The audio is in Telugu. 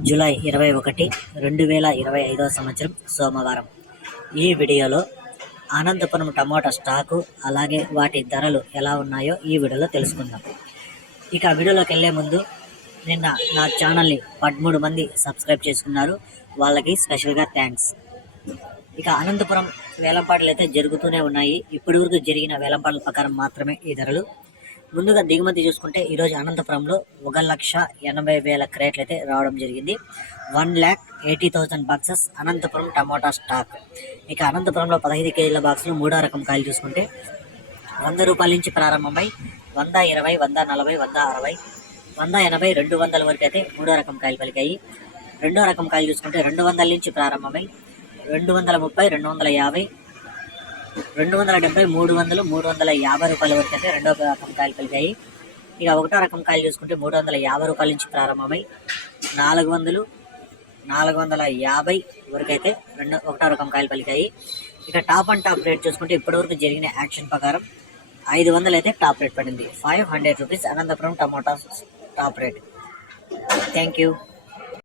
జూలై 21, 2025 సంవత్సరం సోమవారం. ఈ వీడియోలో అనంతపురం టమోటా స్టాకు అలాగే వాటి ధరలు ఎలా ఉన్నాయో ఈ వీడియోలో తెలుసుకుందాం. ఇక వీడియోలోకి వెళ్ళే ముందు నిన్న నా ఛానల్ని 13 మంది సబ్స్క్రైబ్ చేసుకున్నారు, వాళ్ళకి స్పెషల్గా థ్యాంక్స్. ఇక అనంతపురం వేలంపాటలు అయితే జరుగుతూనే ఉన్నాయి. ఇప్పటి వరకు జరిగిన వేలంపాటల ప్రకారం మాత్రమే ఈ ధరలు. ముందుగా దిగుమతి చూసుకుంటే ఈరోజు అనంతపురంలో 1,80,000 క్రేట్లు అయితే రావడం జరిగింది. 1,80,000 బాక్సెస్ అనంతపురం టమోటా స్టాక్. ఇక అనంతపురంలో 15 కేజీల బాక్సులు 3వ రకం కాయలు చూసుకుంటే 100 రూపాయల నుంచి ప్రారంభమై 120, 140, 160, 180, 200 వరకు అయితే 3వ రకం కాయలు పలికాయి. 2వ రకం కాయలు చూసుకుంటే 200 నుంచి ప్రారంభమై 230, 250, 270, 300, 350 రూపాయల వరకు అయితే 2వ రకం కాయలు పలికాయి. ఇక 1వ రకం కాయలు చూసుకుంటే 350 రూపాయల నుంచి ప్రారంభమై 400, 450 వరకు అయితే 1వ రకం కాయలు పలికాయి. ఇక టాప్ అండ్ టాప్ రేట్ చూసుకుంటే ఇప్పటివరకు జరిగిన యాక్షన్ ప్రకారం 500 అయితే టాప్ రేట్ పడింది. 500 rupees Anantapur tomato top rate. Thank you.